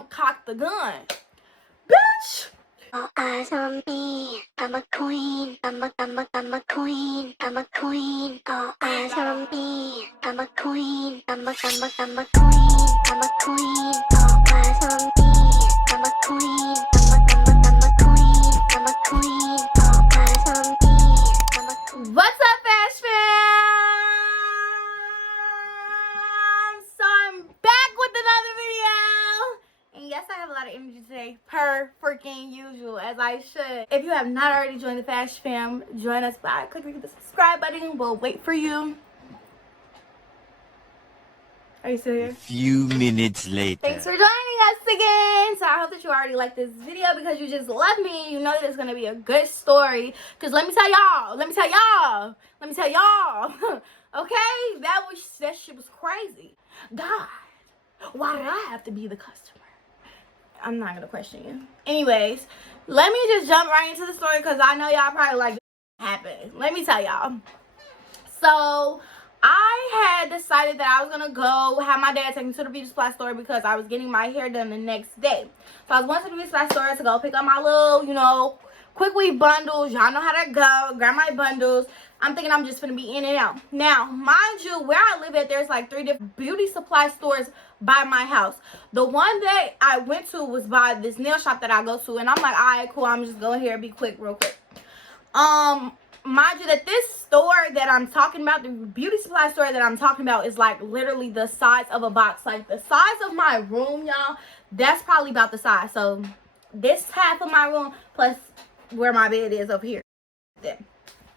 him cock the gun. Bitch! All eyes on me. I'm a queen. I'm a queen. I'm a queen. All eyes on me. I'm a queen. I'm a queen. I'm a queen. All eyes on me. I'm a queen. I'm a queen. I'm a queen. All eyes on me. I'm a queen. What's up, Fash fam? So I'm back with another video. And yes, I have a lot of energy today, per freaking usual, as I should. If you have not already joined the Fash fam, join us by clicking the subscribe button. We'll wait for you. Are you still here? A few minutes later. Thanks for joining us again. So I hope that you already liked this video because you just love me. You know that it's going to be a good story. Because let me tell y'all. Okay? That shit was crazy. God, why did I have to be the customer? I'm not going to question you. Anyways, let me just jump right into the story because I know y'all probably like happened. Let me tell y'all. So I had decided that I was going to go have my dad take me to the beauty supply store because I was getting my hair done the next day. So I was going to the beauty supply store to go pick up my little, you know, quick weave bundles. Y'all know how that go. Grab my bundles. I'm thinking I'm just going to be in and out. Now, mind you, where I live at, there's like 3 different beauty supply stores by my house. The one that I went to was by this nail shop that I go to. And I'm like, all right, cool. I'm just going here. Be quick, real quick. Mind you that this store that I'm talking about, the beauty supply store that I'm talking about, is like literally the size of a box. Like the size of my room, y'all. That's probably about the size. So this half of my room plus where my bed is over here.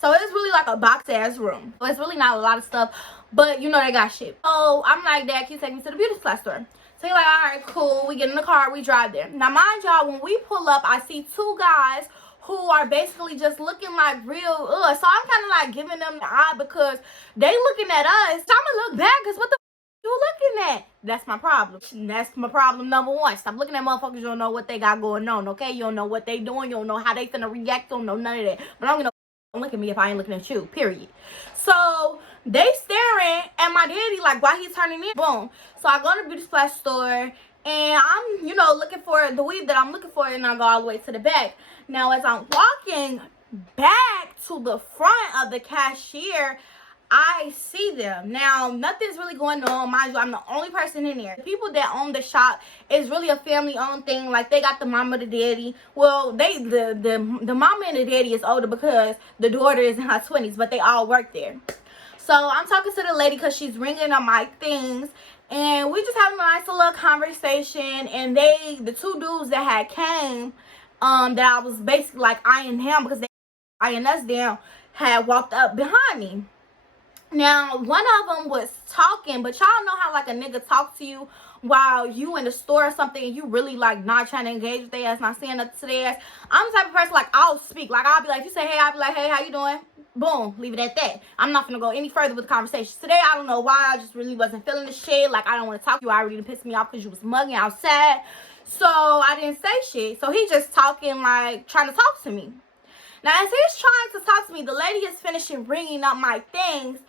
So it's really like a box ass room. So it's really not a lot of stuff, but you know they got shit. So I'm like, Dad, can you take me to the beauty supply store? So he's like, all right, cool. We get in the car, we drive there. Now mind y'all, when we pull up, I see 2 guys who are basically just looking like real so I'm kind of like giving them the eye because they looking at us. So I'm gonna look back because what the you looking at? That's my problem. That's my problem number 1. Stop looking at motherfuckers. You don't know what they got going on, okay? You don't know what they doing. You don't know how they finna react. You don't know none of that. But I'm gonna don't look at me if I ain't looking at you, period. So they staring at my daddy like why he's turning in. Boom. So I go to the beauty supply store and I'm, you know, looking for the weave that I'm looking for, and I go all the way to the back. Now, as I'm walking back to the front of the cashier, I see them. Now, nothing's really going on. Mind you, I'm the only person in there. The people that own the shop is really a family-owned thing. Like, they got the mama, the daddy. Well, the mama and the daddy is older because the daughter is in her 20s, but they all work there. So, I'm talking to the lady because she's ringing up my things. And we just having a nice little conversation. And the 2 dudes that had came, that I was basically like eyeing him because they eyeing us down, had walked up behind me. Now, one of them was talking, but y'all know how like a nigga talk to you while you in the store or something and you really like not trying to engage with their ass, not saying nothing to their ass. I'm the type of person like I'll speak. Like I'll be like, if you say hey, I'll be like, hey, how you doing? Boom, leave it at that. I'm not gonna go any further with the conversation. Today, I don't know why, I just really wasn't feeling the shit. Like I don't want to talk to you. I already pissed me off because you was mugging outside. So I didn't say shit. So he just talking like trying to talk to me. Now, as he's trying to talk to me, the lady is finishing ringing up my things,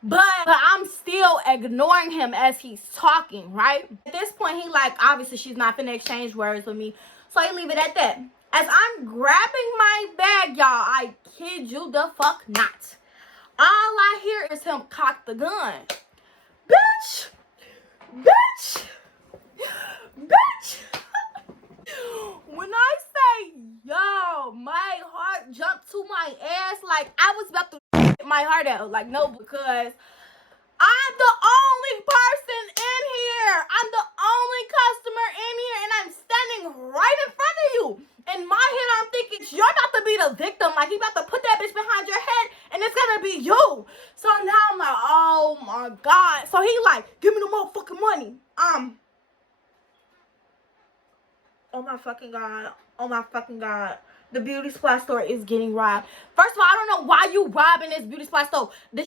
but I'm still ignoring him as he's talking, right? At this point, he like, obviously, she's not finna exchange words with me, so he leave it at that. As I'm grabbing my bag, y'all, I kid you the fuck not, all I hear is him cock the gun. Bitch! Bitch! Bitch! When I say, yo, my heart jumped to my ass, like I was about to get my heart out. Like, no, because I'm the only person in here. I'm the only customer in here, and I'm standing right in front of you. In my head, I'm thinking, you're about to be the victim. Like, he about to put that bitch behind your head, and it's gonna be you. So now I'm like, oh my God. So he like, give me the motherfucking money. Oh my fucking God. Oh my fucking God. The beauty supply store is getting robbed. First of all, I don't know why you robbing this beauty supply store. This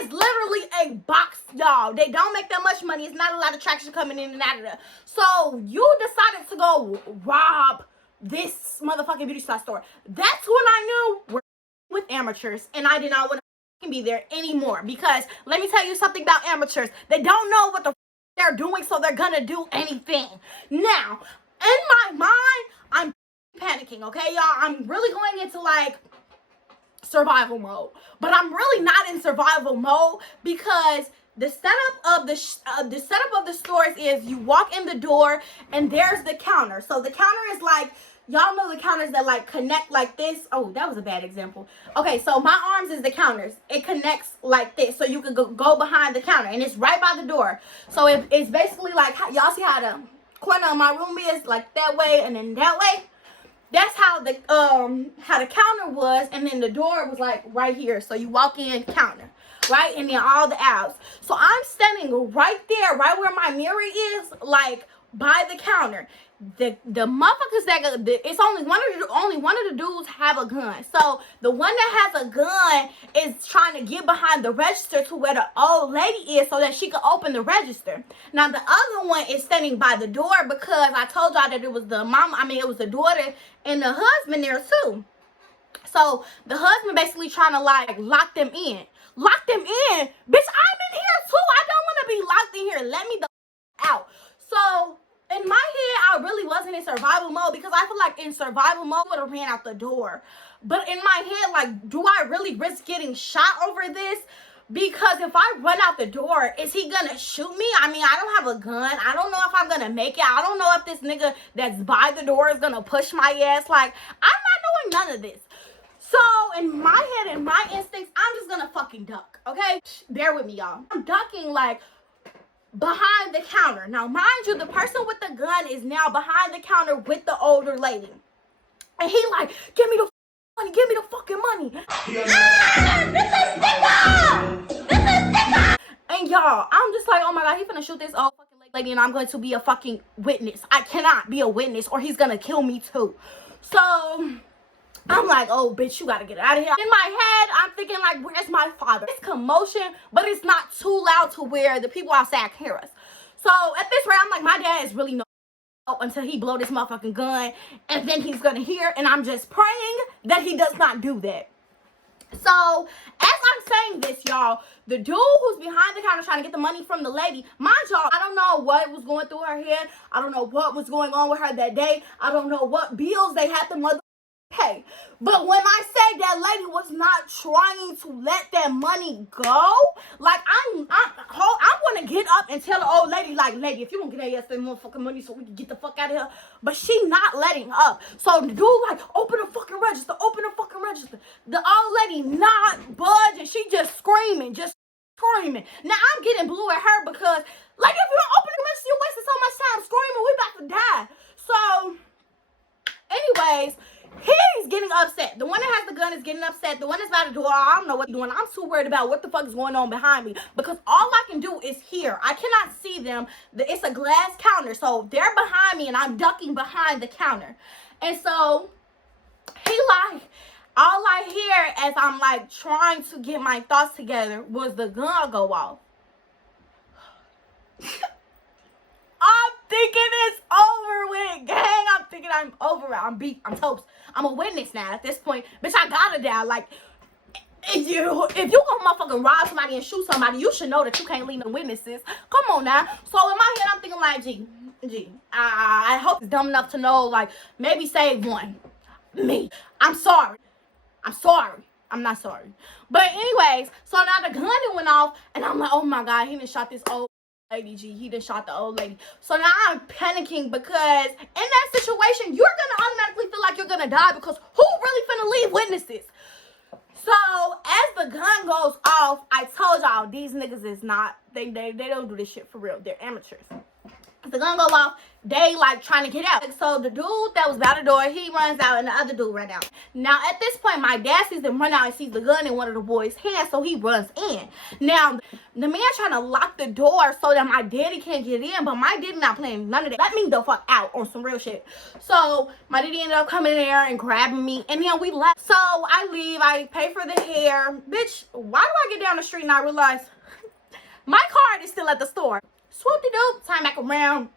is literally a box, y'all. They don't make that much money. It's not a lot of traction coming in and out of there. So you decided to go rob this motherfucking beauty supply store. That's when I knew we're with amateurs, and I did not want to be there anymore. Because let me tell you something about amateurs. They don't know what the they're doing, so they're gonna do anything. Now, in my mind, I'm panicking, okay, y'all? I'm really going into like survival mode, but I'm really not in survival mode because the setup of the stores is you walk in the door and there's the counter. So the counter is like, y'all know the counters that like connect like this. Oh, that was a bad example. Okay, so my arms is the counters. It connects like this, so you can go behind the counter, and it's right by the door. So it's basically like, y'all see how the corner of my room is, like that way and then that way. That's how the counter was, and then the door was like right here. So you walk in, counter, right, and then all the aisles. So I'm standing right there, right where my mirror is, like by the counter. The motherfuckers that it's only one of the dudes have a gun. So the one that has a gun is trying to get behind the register to where the old lady is so that she can open the register. Now the other one is standing by the door because I told y'all that it was the mama. I mean, it was the daughter and the husband there too. So the husband basically trying to like lock them in. Lock them in, bitch. I'm in here too. I don't want to be locked in here. Let me the out. So in my head, I really wasn't in survival mode because I feel like in survival mode, I would have ran out the door. But in my head, like, do I really risk getting shot over this? Because if I run out the door, is he gonna shoot me? I mean, I don't have a gun. I don't know if I'm gonna make it. I don't know if this nigga that's by the door is gonna push my ass. Like, I'm not doing none of this. So in my head and my instincts, I'm just gonna fucking duck, okay? Bear with me, y'all. I'm ducking like behind the counter. Now, mind you, the person with the gun is now behind the counter with the older lady. And he like, give me the money, give me the fucking money. This is nigga! And y'all, I'm just like, oh my God, he's gonna shoot this old fucking lady and I'm going to be a fucking witness. I cannot be a witness or he's gonna kill me too. So I'm like, oh, bitch, you gotta get out of here. In my head, I'm thinking like, where's my father? It's commotion, but it's not too loud to where the people outside can hear us. So at this rate, I'm like, my dad is really no until he blow this motherfucking gun, and then he's gonna hear, and I'm just praying that he does not do that. So as I'm saying this, y'all, the dude who's behind the counter trying to get the money from the lady, mind y'all, I don't know what was going through her head. I don't know what was going on with her that day. I don't know what bills they had to mother pay. But when I say that lady was not trying to let that money go, like I want to get up and tell the old lady, like, lady, if you don't get that motherfucking money so we can get the fuck out of here. But she not letting up. So the dude like, open the fucking register, open the fucking register. The old lady not budging. She just screaming, screaming. Now I'm getting blue at her because, like, if you don't open the register, you're wasting so much time screaming. We about to die. So, anyways, he's getting upset. The one that has the gun is getting upset. The one that's by the door, I don't know what he's doing. I'm too worried about what the fuck is going on behind me because all I can do is hear. I cannot see them. It's a glass counter, so they're behind me and I'm ducking behind the counter. And so he like, all I hear as I'm like trying to get my thoughts together was the gun go off. I'm thinking it's over with, gang. I'm thinking I'm over it. I'm beat. I'm toast. I'm a witness now at this point. Bitch, I gotta die. Like, if you gonna motherfucking rob somebody and shoot somebody, you should know that you can't leave no witnesses. Come on now. So in my head, I'm thinking like, I hope he's dumb enough to know, like, maybe save one. Me. I'm sorry. I'm not sorry. But anyways, so now the gun went off, and I'm like, oh my God, he done shot this old lady. He done shot the old lady. So now I'm panicking because in that situation, you're gonna automatically feel like you're gonna die because who really finna leave witnesses? So as the gun goes off, I told y'all these niggas is not, they don't do this shit for real. They're amateurs. As the gun go off, they like trying to get out. So the dude that was by the door, he runs out and the other dude ran out. Now at this point, my dad sees them run out and sees the gun in one of the boys' hands, so he runs in. Now the man trying to lock the door so that my daddy can't get in, but my daddy not playing none of that. Let me the fuck out on some real shit. So my daddy ended up coming in there and grabbing me, and then we left. So I leave, I pay for the hair. Bitch, why do I get down the street and I realize my card is still at the store? Swoop-de-doop, time back around.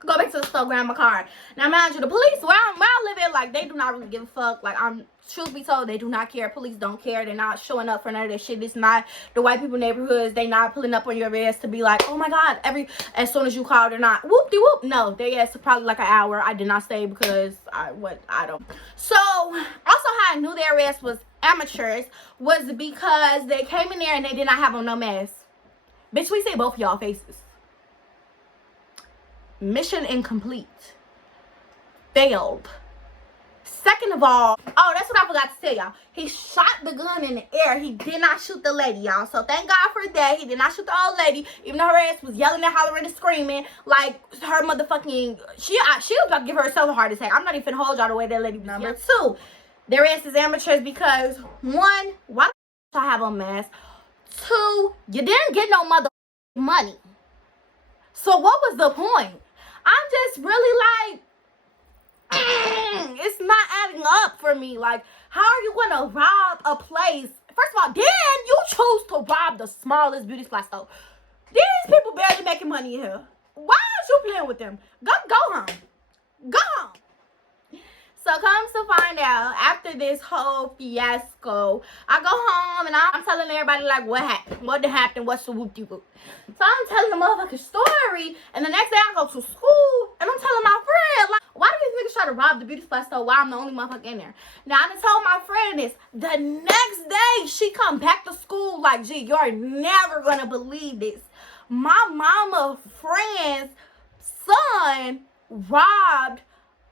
Go back to the store, grab my card. Now, mind you, the police, where I live at, like, they do not really give a fuck. Like, truth be told, they do not care. Police don't care. They're not showing up for none of that shit. It's not the white people neighborhoods. They not pulling up on your ass to be like, oh my God, as soon as you call, they're not whoop-de-whoop. No, they asked probably like an hour. I did not stay because I don't. So, also how I knew their ass was amateurs was because they came in there and they did not have on no mask. Bitch, we see both of y'all faces. Mission incomplete. Failed. Second of all, oh, that's what I forgot to tell y'all. He shot the gun in the air. He did not shoot the lady, y'all. So thank God for that. He did not shoot the old lady, even though her ass was yelling and hollering and screaming like her motherfucking. She was about to give herself a heart attack. I'm not even finna hold y'all the way that lady was. Number two, their ass is amateurs because one, why the I have a mask? Two, you didn't get no mother money. So what was the point? I'm just really like, it's not adding up for me. Like, how are you gonna rob a place? First of all, then you choose to rob the smallest beauty supply store. These people barely making money here. Why are you playing with them? Go home. Go home. So comes to find out, after this whole fiasco, I go home and I'm telling everybody like what happened, what's the whoop-de-whoop. So I'm telling the motherfucking story, and the next day I go to school and I'm telling my friend like, why do these niggas try to rob the beauty supply store while I'm the only motherfucker in there? Now I done told my friend this. The next day she come back to school like, gee, you're never gonna believe this. My mama friend's son robbed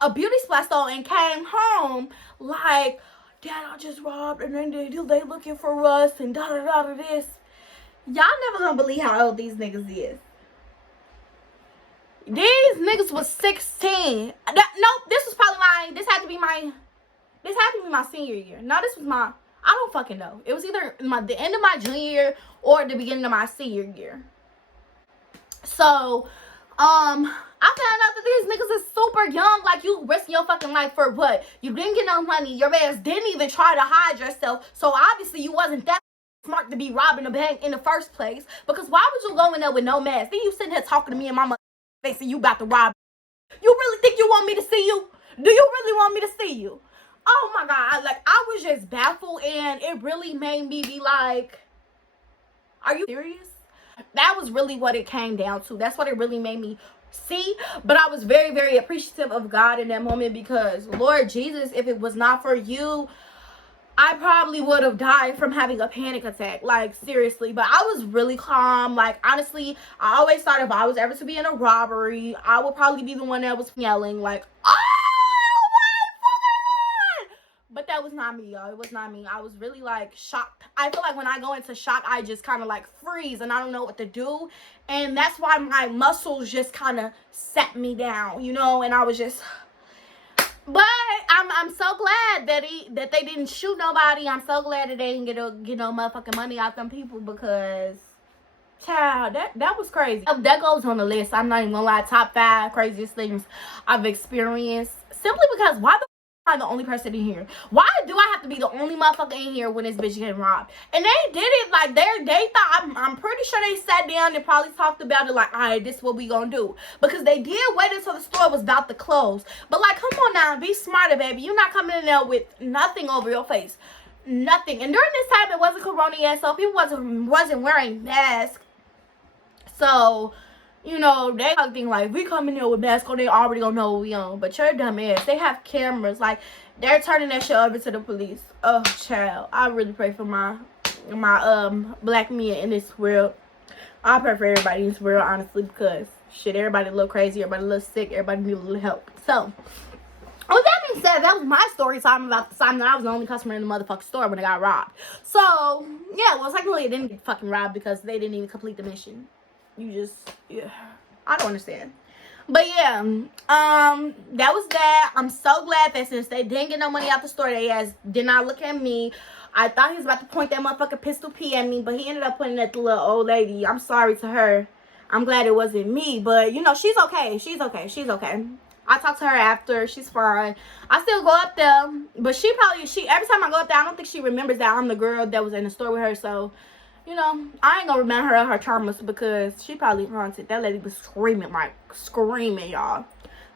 a beauty supply store and came home like, Dad, I just robbed and then they looking for us and da this. Y'all never gonna believe how old these niggas is. These niggas was 16. This had to be my senior year. No, this was I don't fucking know. It was either the end of my junior year or the beginning of my senior year. So, I found out that these niggas is super young. Like, you risking your fucking life for what? You didn't get no money. Your ass didn't even try to hide yourself. So, obviously, you wasn't that smart to be robbing a bank in the first place. Because why would you go in there with no mask? Then you sitting here talking to me in my mother's face and you about to rob. You really think you want me to see you? Do you really want me to see you? Oh, my God. Like, I was just baffled. And it really made me be like, are you serious? That was really what it came down to. That's what it really made me see. But I was very, very appreciative of God in that moment because, Lord Jesus, if it was not for you, I probably would have died from having a panic attack. Like, seriously. But I was really calm. Like, honestly, I always thought if I was ever to be in a robbery, I would probably be the one that was yelling like, oh! But that was not me, y'all. It was not me. I was really, like, shocked. I feel like when I go into shock, I just kind of, like, freeze and I don't know what to do. And that's why my muscles just kind of set me down, you know? And I was just... But I'm so glad that they didn't shoot nobody. I'm so glad that they didn't get no motherfucking money out them people because... Child, that was crazy. That goes on the list. I'm not even gonna lie. Top 5 craziest things I've experienced. Simply because why the I'm the only person in here? Why do I have to be the only motherfucker in here when this bitch getting robbed? And they did it like they thought. I'm pretty sure they sat down and probably talked about it like, all right, this is what we gonna do, because they did wait until the store was about to close. But like, come on now, be smarter, baby. You're not coming in there with nothing over your face, nothing. And during this time, it wasn't corona yet, so people wasn't wearing masks. So, you know, they think like, we come in there with masks on, they already gonna know what we on. But your dumb ass, they have cameras. Like, they're turning that shit over to the police. Oh, child. I really pray for my black men in this world. I pray for everybody in this world, honestly, because shit, everybody a little crazy, everybody a little sick, everybody need a little help. So, with that being said, that was my story time about the time that I was the only customer in the motherfucking store when I got robbed. So, yeah, well, technically it didn't get fucking robbed because they didn't even complete the mission. Yeah, I don't understand. But yeah, that was that. I'm so glad that since they didn't get no money out the store, they did not look at me. I thought he was about to point that motherfucking pistol P at me, but he ended up pointing at the little old lady. I'm sorry to her. I'm glad it wasn't me, but you know, she's okay. She's okay. I talked to her after. She's fine. I still go up there, but she every time I go up there, I don't think she remembers that I'm the girl that was in the store with her. So you know, I ain't gonna remind her of her traumas because she probably haunted. That lady was screaming, y'all.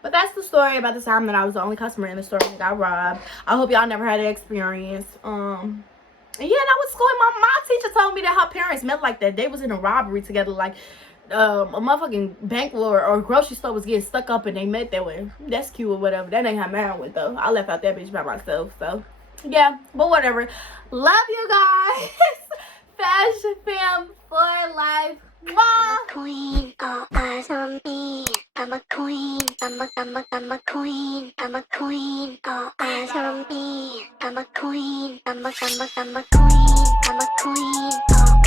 But that's the story about the time that I was the only customer in the store that got robbed. I hope y'all never had that experience. And yeah, that was school. My teacher told me that her parents met like that. They was in a robbery together, like a motherfucking bank or grocery store was getting stuck up and they met that way. That's cute or whatever. That ain't how mine went though. I left out that bitch by myself. So yeah, but whatever. Love you guys. Fashion fam for life. I'm a queen, all eyes on me. I'm a queen, I'm a queen. I'm a queen, all eyes on me. I'm a queen, I'm a queen. I'm a queen, all